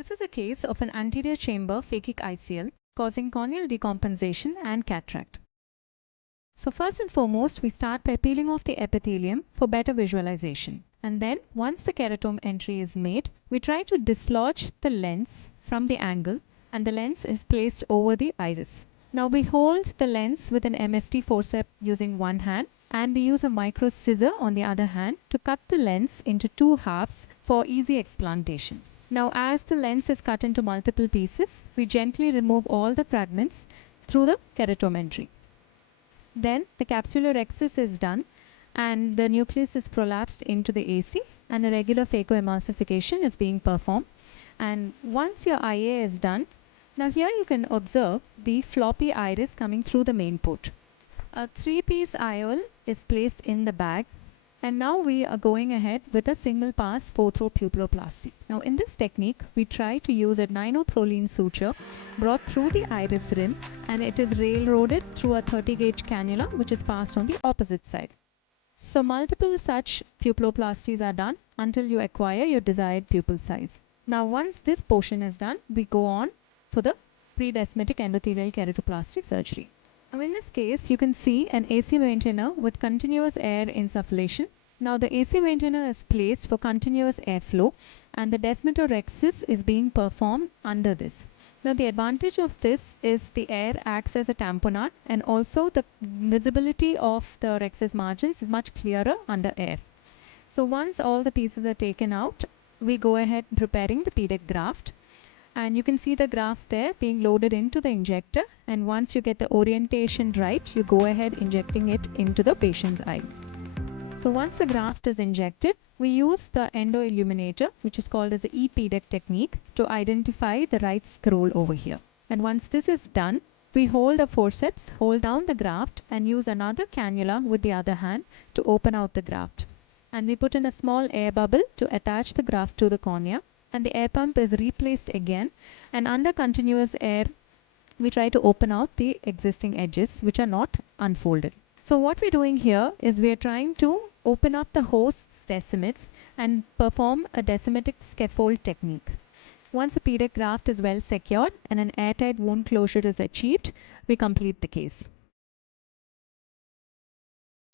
This is a case of an anterior chamber phakic ICL causing corneal decompensation and cataract. So first and foremost, we start by peeling off the epithelium for better visualization. And then once the keratome entry is made, we try to dislodge the lens from the angle and the lens is placed over the iris. Now we hold the lens with an MST forceps using one hand and we use a micro scissor on the other hand to cut the lens into two halves for easy explantation. Now as the lens is cut into multiple pieces, we gently remove all the fragments through the keratome entry. Then the capsular excess is done and the nucleus is prolapsed into the AC and a regular phacoemulsification is being performed. And once your IA is done, now here you can observe the floppy iris coming through the main port. A 3-piece IOL is placed in the bag and now we are going ahead with a single pass 4-throw pupilloplasty. Now in this technique, we try to use a ninoproline suture brought through the iris rim and it is railroaded through a 30-gauge cannula which is passed on the opposite side. So multiple such pupilloplasties are done until you acquire your desired pupil size. Now once this portion is done, we go on for the predesmetic endothelial keratoplasty surgery. Now in this case, you can see an AC maintainer with continuous air insufflation. Now the AC maintainer is placed for continuous airflow and the desmetorrhexis is being performed under this. Now the advantage of this is the air acts as a tamponade and also the visibility of the rhexis margins is much clearer under air. So once all the pieces are taken out, we go ahead preparing the PDEK graft. And you can see the graft there being loaded into the injector, and once you get the orientation right, you go ahead injecting it into the patient's eye. So once the graft is injected, we use the endo illuminator, which is called as the PDEK technique, to identify the right scroll over here. And once this is done, we hold a forceps, hold down the graft and use another cannula with the other hand to open out the graft. And we put in a small air bubble to attach the graft to the cornea. And the air pump is replaced again, and under continuous air we try to open out the existing edges which are not unfolded. So what we're doing here is we're trying to open up the host's decimates and perform a decimatic scaffold technique. Once the PDEK graft is well secured and an airtight wound closure is achieved, we complete the case.